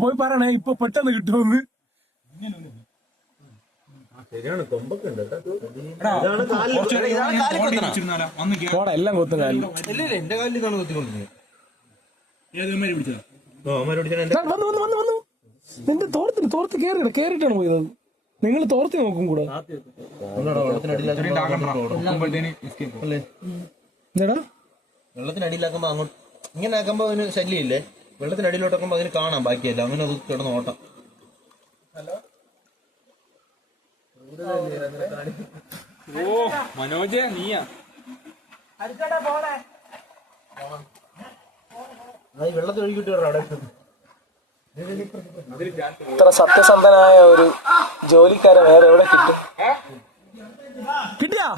പോയി പറയണേ ഇപ്പൊ പെട്ടെന്ന് കിട്ടുമെന്ന്. എല്ലാം കൊത്തും കാലിൽ എന്റെ കാലിൽ ഇതാണ് കൊത്തിക്കൊണ്ടിരുന്നത്. നിന്റെ തോർത്ത് കേറിയിട്ടാണ് പോയത്. നിങ്ങൾ തോർത്തി നോക്കും കൂടെ. വെള്ളത്തിനടിയിലാക്കുമ്പോ അങ്ങോട്ട് ഇങ്ങനെ ആക്കുമ്പോ അതിന് ശല്യമില്ലേ, വെള്ളത്തിനടിയിലോട്ടാക്കുമ്പോ അതിന് കാണാം ബാക്കിയല്ല, അങ്ങനെ അത് കിടന്ന് ഓട്ടം. ഓ മനോജ് നീയാ വെള്ളത്തിൽ ഒഴുകിട്ട് അവിടെ ഇത്ര സത്യസന്ധനായ ഒരു ജോലിക്കാരെ വേറെ എവിടെ കിട്ടും? കിട്ടിയാ?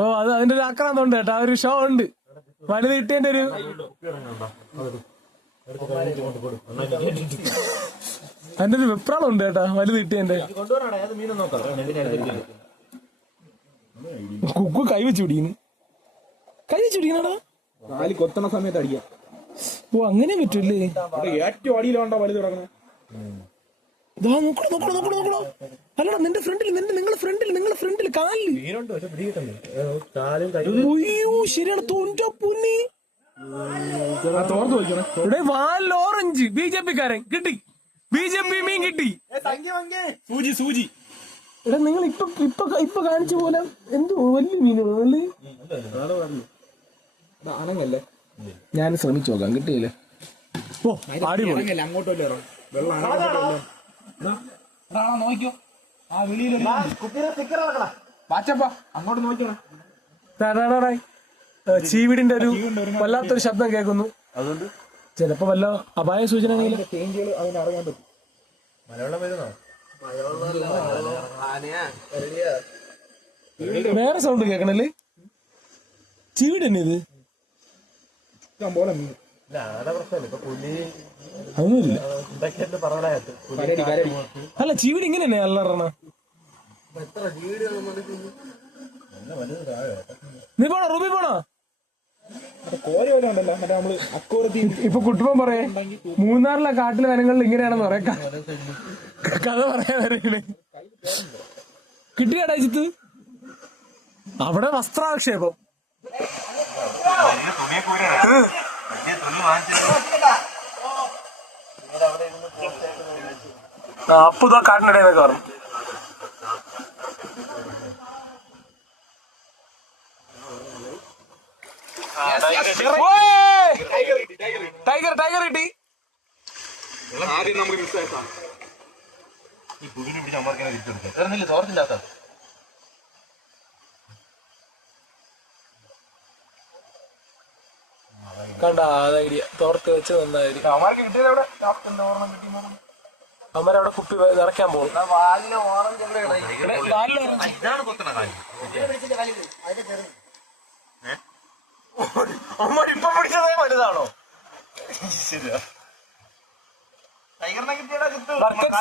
ഓ അത് അതിന്റെ ഒരു ആക്രാന്തം ഉണ്ട് കേട്ടോ. ഒരു ഷോ ഉണ്ട്. വലുത് കിട്ടിയതിന്റെ ഒരു അതിന്റെ ഒരു വെപ്രാളം ഉണ്ട് കേട്ടോ. വലുത് കിട്ടിയതിന്റെ കുക്കു കൈ വെച്ച് പിടിക്കണടാ. കാലി കൊത്തണ സമയത്ത് അടിക്കാം. ഓ അങ്ങനെ പറ്റൂല്ലേ? ഏറ്റവും അടിയിലാണ്ടാ വലുത് കിടക്കണേ. നോക്കണോ അല്ലടാ, നിന്റെ ഫ്രണ്ടിൽ നിങ്ങളുടെ ഫ്രണ്ടിൽ കാലിൽ. അയ്യോ ശരിയാണ്. തോന്റെ പൊന്നി വാലിൽ ഓറഞ്ച്. BJP കാരൻ കിട്ടി. BJP മീൻ കിട്ടി. സൂചി എടാ നിങ്ങൾ ഇപ്പൊ കാണിച്ച പോലെ എന്തോ വലിയ മീനുകളല്ലേ? അനങ്ങല്ലേ? ഞാൻ ശ്രമിച്ചു നോക്കാം. കിട്ടിയില്ലേ? ഓ അടിപൊളി. അങ്ങോട്ടോ വെള്ളം നോക്കിയോ. ആ വെളിയിൽ വാച്ചപ്പാ അങ്ങോട്ട് നോക്കിയോ. ചീവിടിന്റെ ഒരു വല്ലാത്തൊരു ശബ്ദം കേൾക്കുന്നു. അതുകൊണ്ട് ചിലപ്പോ വല്ല അപായ സൂചന അറിയാൻ പറ്റും. വേറെ സൗണ്ട് കേൾക്കണല്ലേ? ചീവിട് തന്നെ ഇത്. അതൊന്നുമില്ല. അല്ല ചീവിടി ഇങ്ങനെ തന്നെ അല്ലറണ. നീ പോണോ റൂബി പോണോ? ഇപ്പൊ കുട്ടുമ്പം പറയേ മൂന്നാറിലെ കാട്ടിലെ വനങ്ങളിൽ ഇങ്ങനെയാണെന്ന് പറയാം. കഥ പറയാൻ വരേ. കിട്ടിയാടാ ജിത്ത്? അവിടെ വസ്ത്രാക്ഷേപം. അപ്പുതാ കാട്ടിനിടയെന്നൊക്കെ പറഞ്ഞു. ടൈഗർ കിട്ടി. കണ്ട ഐഡിയ തോർത്ത് വെച്ച് നന്നായിരിക്കും. അവന്മാരവിടെ കുപ്പി നിറയ്ക്കാൻ പോകും. വലുതാണോ?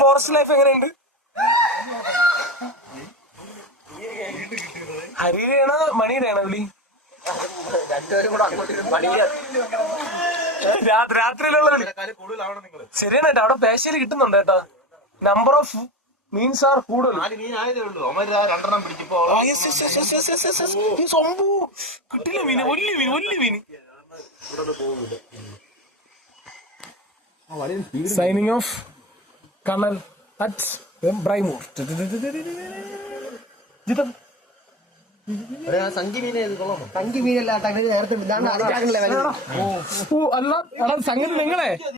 ഫോറസ്റ്റ് ലൈഫ് എങ്ങനെയുണ്ട്? ഹരിയുടെയാണോ മണിയുടെയാണോ വിളി? രാത്രിയിലുള്ള വിളി ശരിയാണ് കേട്ടോ. അവിടെ പേശയിൽ കിട്ടുന്നുണ്ട് കേട്ടോ. നമ്പർ ഓഫ് മീൻസ് ആർ കൂടുതൽ. കിട്ടില്ല മീന്. വലിയ മീന്. സൈനിങ് ഓഫ് കണ്ണൽ അറ്റ് ബ്രൈമൂർ. സംഗി മീനല്ല നേരത്തെ അല്ല സംഗതി നിങ്ങളെ